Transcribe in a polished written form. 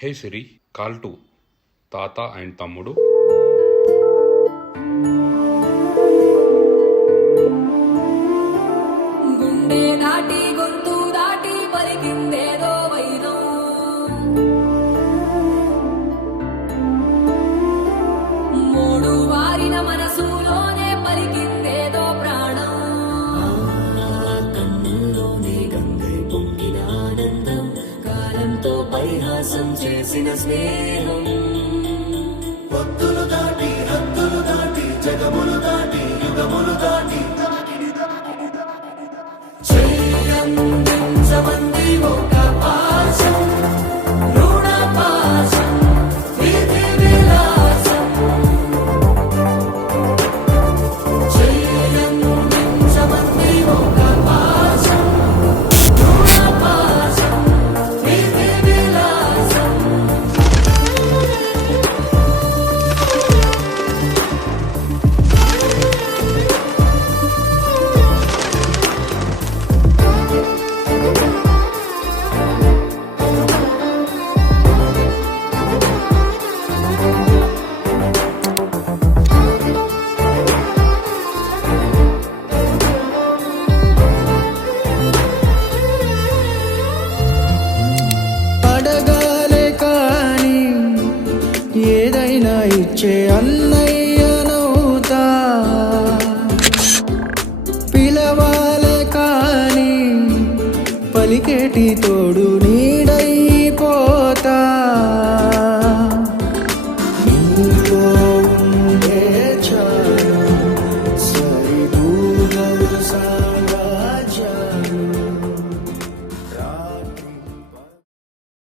Hey Siri, call to తాత and తమ్ముడు. గుండె దాటి గొంతు దాటి పలికిందేదో వైరం, మూడు వారిన మనసులోనే పలికిందేదో ప్రాణం. కన్నుల్లోనే గంగై పొంగిన ఆనందం, కాలంతో పరిహాసం చేసిన స్నేహం. భక్తులు దాటి హద్దులు దాటి జగములు దాటి యుగములు దాటి చెయ్యందించమంది ఒక పాశం, రుణ పాశం, విధి విలాసం. చెయ్యందించమంది ఒక పాశం, రుణ పాశం, విధి విలాసం. అడగాలే కానీ ఏదైనా ఇచ్చే అన్నయ్య